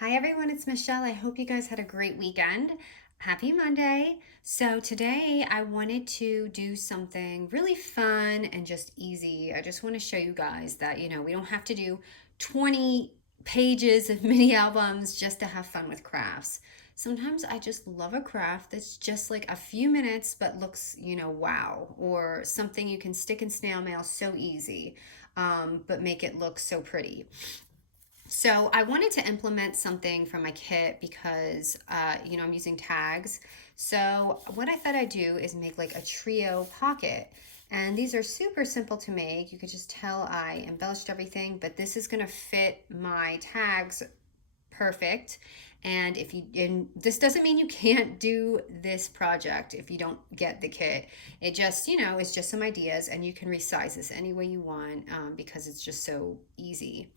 Hi everyone, it's Michelle. I hope you guys had a great weekend. Happy Monday. So today I wanted to do something really fun and just easy. I just want to show you guys that, we don't have to do 20 pages of mini albums just to have fun with crafts. Sometimes I just love a craft that's just like a few minutes but looks, wow, or something you can stick in snail mail so easy, but make it look so pretty. So I wanted to implement something from my kit because, I'm using tags. So what I thought I'd do is make like a trio pocket. And these are super simple to make. You could just tell I embellished everything, but this is gonna fit my tags perfect. And this doesn't mean you can't do this project if you don't get the kit. It just, it's just some ideas, and you can resize this any way you want, because it's just so easy.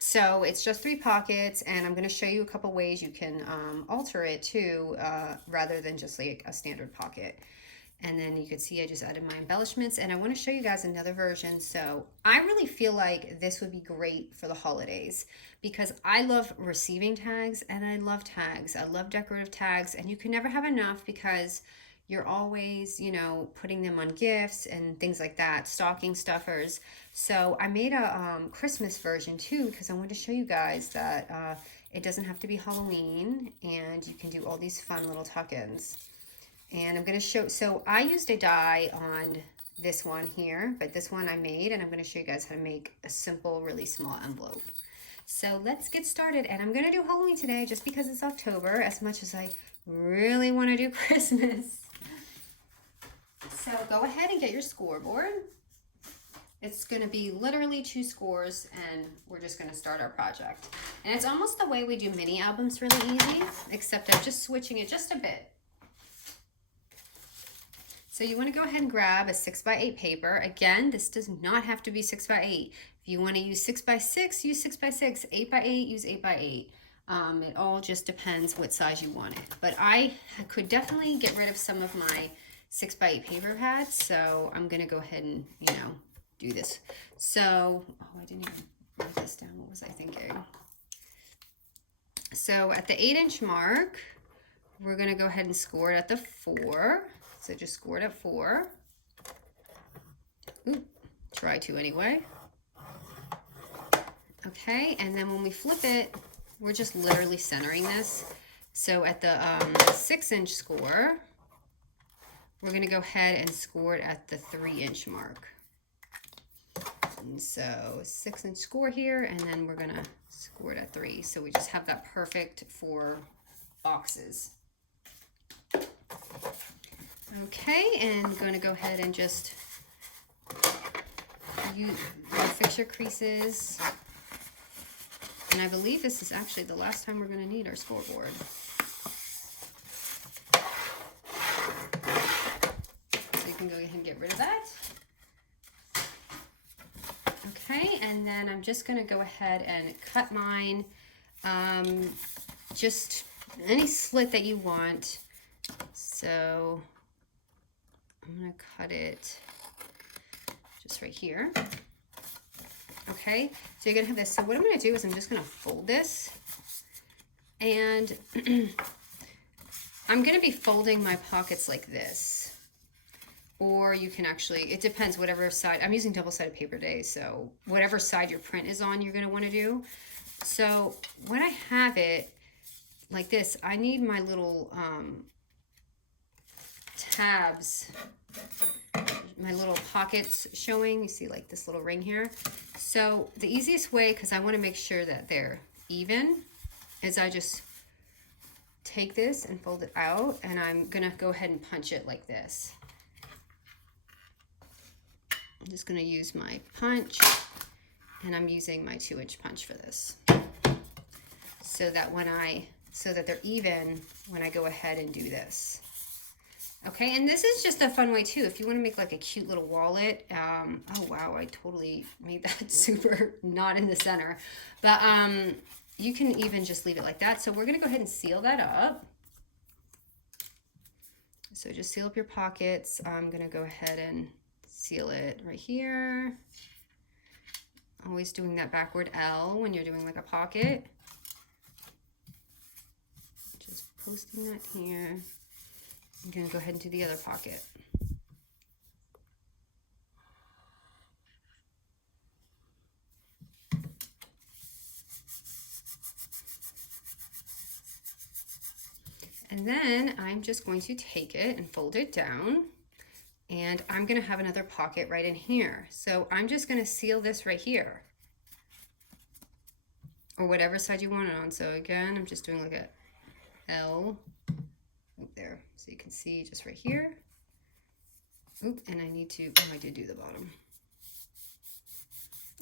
So it's just three pockets, and I'm going to show you a couple ways you can alter it too, rather than just like a standard pocket. And then you can see I just added my embellishments, and I want to show you guys another version. So I really feel like this would be great for the holidays because I love receiving tags and I love tags. I love decorative tags, and you can never have enough because you're always, putting them on gifts and things like that, stocking stuffers. So I made a Christmas version too because I wanted to show you guys that it doesn't have to be Halloween, and you can do all these fun little tuck-ins. And I'm going to show, so I used a die on this one here, but this one I made, and I'm going to show you guys how to make a simple, really small envelope. So let's get started. And I'm going to do Halloween today just because it's October, as much as I really want to do Christmas. So go ahead and get your scoreboard. It's going to be literally 2 scores, and we're just going to start our project. And it's almost the way we do mini albums, really easy, except I'm just switching it just a bit. So you want to go ahead and grab a 6x8 paper. Again, this does not have to be 6x8. If you want to use 6x6, use 6x6. 8x8, use 8x8. It all just depends what size you want it. But I could definitely get rid of some of my 6x8 paper pads, so I'm going to go ahead and, do this. So, I didn't even write this down. What was I thinking? So at the 8-inch mark, we're going to go ahead and score it at the 4. So just score it at 4. Ooh, try to anyway. Okay, and then when we flip it, we're just literally centering this. So at the 6-inch score, we're going to go ahead and score it at the 3-inch mark. And so 6-inch score here, and then we're going to score it at 3. So we just have that perfect for boxes. Okay, and I'm going to go ahead and just fix your creases. And I believe this is actually the last time we're going to need our scoreboard. So you can go ahead and get rid of that. Okay, and then I'm just going to go ahead and cut mine, just any slit that you want. So I'm going to cut it just right here. Okay, so you're going to have this. So what I'm going to do is I'm just going to fold this, and I'm going to be folding my pockets like this. Or you can actually, it depends, whatever side. I'm using double-sided paper today, so whatever side your print is on, you're going to want to do. So when I have it like this, I need my little tabs, my little pockets showing. You see like this little ring here. So the easiest way, because I want to make sure that they're even, is I just take this and fold it out, and I'm going to go ahead and punch it like this. I'm just going to use my punch, and I'm using my 2-inch punch for this, so that they're even when I go ahead and do this. Okay, and this is just a fun way too. If you want to make like a cute little wallet, oh wow, I totally made that super not in the center, but you can even just leave it like that. So we're going to go ahead and seal that up. So just seal up your pockets. I'm going to go ahead and seal it right here. Always doing that backward L when you're doing like a pocket. posting that here. I'm gonna go ahead and do the other pocket. And then I'm just going to take it and fold it down, and I'm gonna have another pocket right in here. So I'm just gonna seal this right here, or whatever side you want it on. So again, I'm just doing like a L, oop, there, so you can see just right here. Oop, and I need to, oh, I did do the bottom.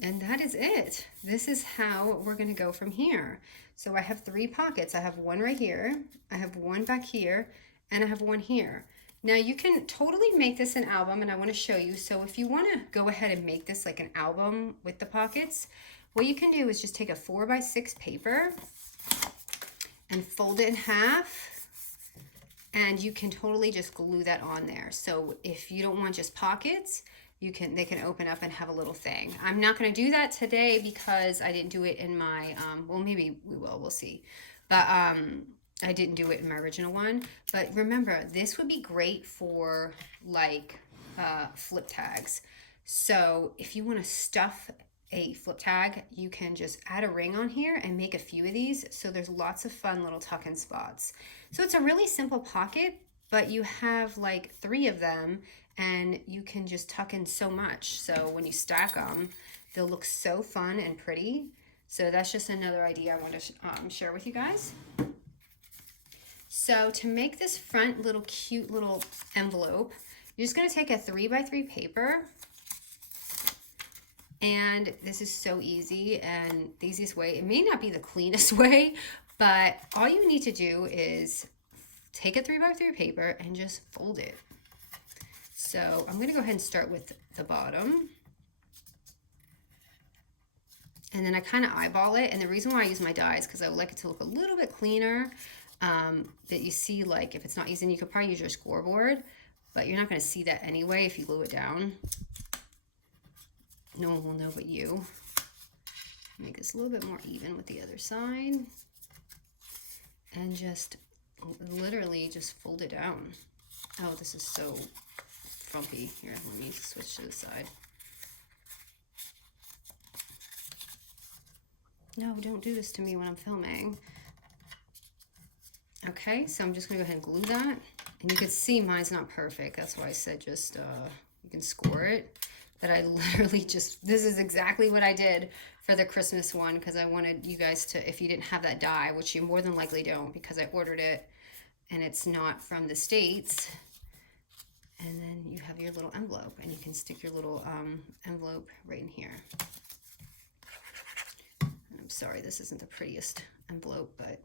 And that is it. This is how we're gonna go from here. So I have 3 pockets. I have one right here, I have one back here, and I have one here. Now you can totally make this an album, and I wanna show you. So if you wanna go ahead and make this like an album with the pockets, what you can do is just take a 4x6 paper and fold it in half, and you can totally just glue that on there. So if you don't want just pockets, they can open up and have a little thing. I'm not going to do that today because I didn't do it in my well, maybe we will, we'll see, but I didn't do it in my original one. But remember, this would be great for like flip tags. So if you want to stuff a flip tag, you can just add a ring on here and make a few of these, so there's lots of fun little tuck-in spots. So it's a really simple pocket, but you have like 3 of them, and you can just tuck in so much. So when you stack them, they'll look so fun and pretty. So that's just another idea I want to share with you guys. So to make this front little cute little envelope, you're just going to take a 3x3 paper. And this is so easy, and the easiest way, it may not be the cleanest way, but all you need to do is take a 3x3 paper and just fold it. So I'm going to go ahead and start with the bottom. And then I kind of eyeball it. And the reason why I use my die is because I would like it to look a little bit cleaner. That you see, like if it's not easy, you could probably use your scoreboard, but you're not going to see that anyway if you glue it down. No one will know but you. Make this a little bit more even with the other side. And just literally just fold it down. Oh, this is so frumpy. Here, let me switch to the side. No, don't do this to me when I'm filming. Okay, so I'm just gonna go ahead and glue that. And you can see mine's not perfect. That's why I said just, you can score it. That I literally just, this is exactly what I did for the Christmas one, because I wanted you guys to, if you didn't have that die, which you more than likely don't because I ordered it and it's not from the States. And then you have your little envelope, and you can stick your little envelope right in here. And I'm sorry, this isn't the prettiest envelope, but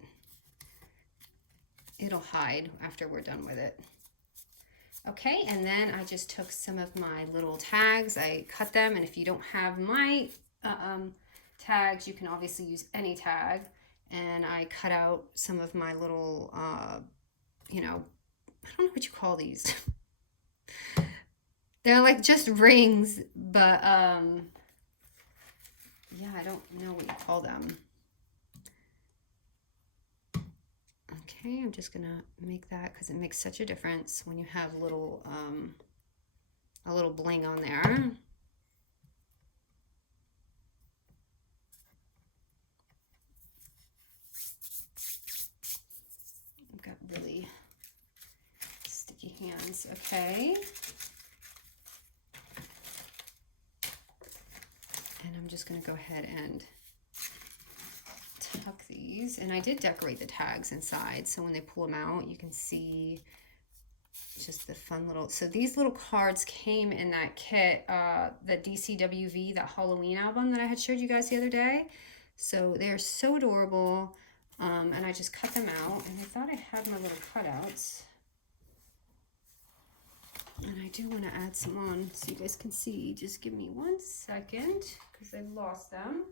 it'll hide after we're done with it. Okay, and then I just took some of my little tags, I cut them, and if you don't have my tags, you can obviously use any tag. And I cut out some of my little, you know, I don't know what you call these. They're like just rings, but yeah, I don't know what you call them. Okay, I'm just gonna make that because it makes such a difference when you have little a little bling on there. I've got really sticky hands. Okay. And I'm just gonna go ahead and tuck these, and I did decorate the tags inside, so when they pull them out you can see just the fun little, so these little cards came in that kit, the DCWV, that Halloween album that I had showed you guys the other day. So they're so adorable, and I just cut them out, and I thought I had my little cutouts, and I do want to add some on so you guys can see. Just give me 1 second because I've lost them.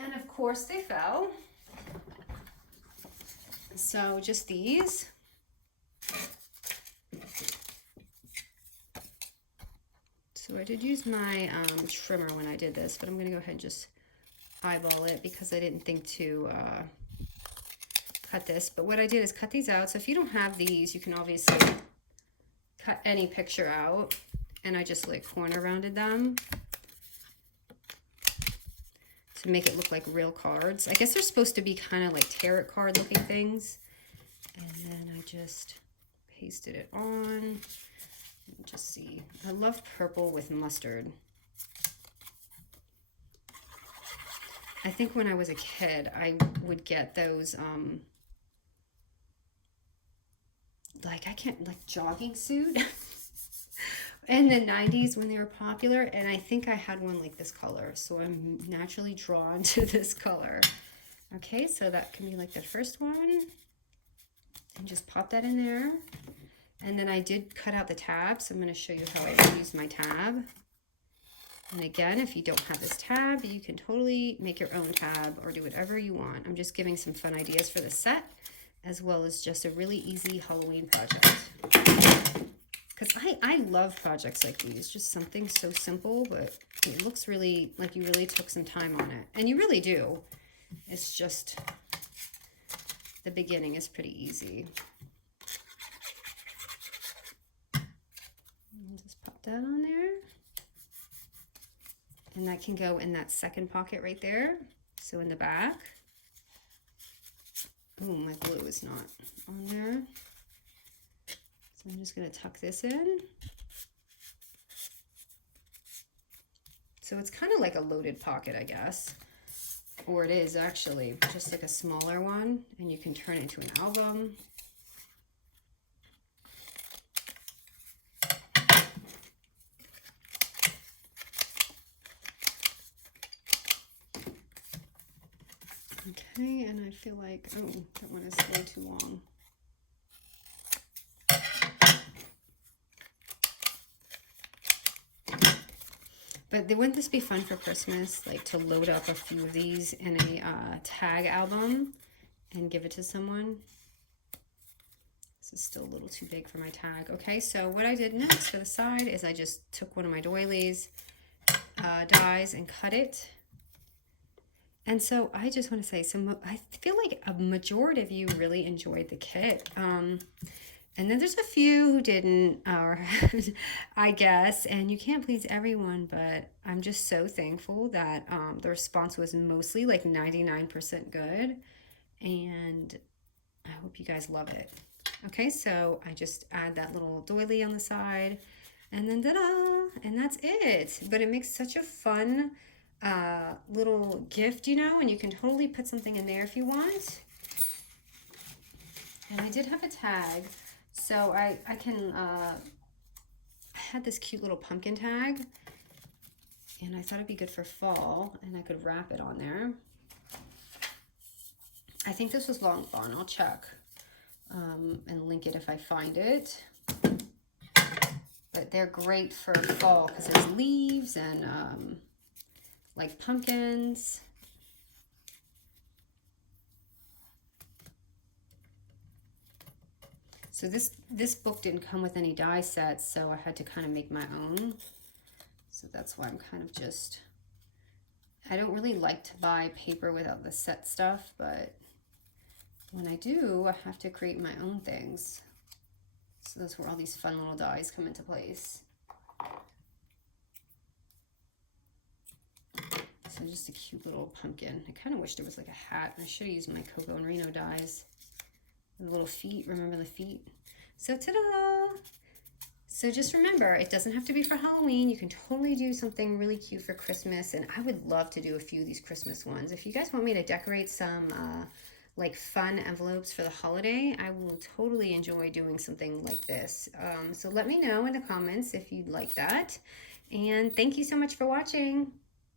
And of course they fell. So just these. So I did use my trimmer when I did this, but I'm going to go ahead and just eyeball it because I didn't think to cut this, but what I did is cut these out. So if you don't have these, you can obviously cut any picture out, and I just like corner rounded them to make it look like real cards. I guess they're supposed to be kind of like tarot card looking things. And then I just pasted it on. And just see, I love purple with mustard. I think when I was a kid, I would get those, like jogging suit in the 90s when they were popular. And I think I had one like this color. So I'm naturally drawn to this color. Okay, so that can be like the first one. And just pop that in there. And then I did cut out the tab. So I'm going to show you how I use my tab. And again, if you don't have this tab, you can totally make your own tab or do whatever you want. I'm just giving some fun ideas for the set, as well as just a really easy Halloween project. Because I love projects like these, just something so simple, but it looks really like you really took some time on it. And you really do. It's just, the beginning is pretty easy. And just pop that on there. And that can go in that second pocket right there. So in the back. Oh, my glue is not on there. So I'm just going to tuck this in. So it's kind of like a loaded pocket, I guess. Or it is actually just like a smaller one. And you can turn it into an album. Okay, and I feel like, oh, that one is way too long. But wouldn't this be fun for Christmas, like to load up a few of these in a tag album and give it to someone? This is still a little too big for my tag. Okay, so what I did next for the side is I just took one of my doilies dies and cut it. And so I just want to say, I feel like a majority of you really enjoyed the kit. And then there's a few who didn't, or I guess, and you can't please everyone, but I'm just so thankful that the response was mostly like 99% good. And I hope you guys love it. Okay, so I just add that little doily on the side, and then ta-da, and that's it. But it makes such a fun little gift, you know, and you can totally put something in there if you want. And I did have a tag, so I had this cute little pumpkin tag, and I thought it'd be good for fall, and I could wrap it on there. I think this was long gone. I'll check and link it if I find it. But they're great for fall because there's leaves and like pumpkins. So this book didn't come with any die sets, so I had to kind of make my own. So that's why I'm kind of just, I don't really like to buy paper without the set stuff, but when I do, I have to create my own things. So that's where all these fun little dies come into place. So just a cute little pumpkin. I kind of wish there was like a hat. I should have used my Coco and Reno dies. The little feet, remember the feet? So ta-da! So just remember, it doesn't have to be for Halloween. You can totally do something really cute for Christmas, and I would love to do a few of these Christmas ones. If you guys want me to decorate some like fun envelopes for the holiday, I will totally enjoy doing something like this. So let me know in the comments if you'd like that. And thank you so much for watching.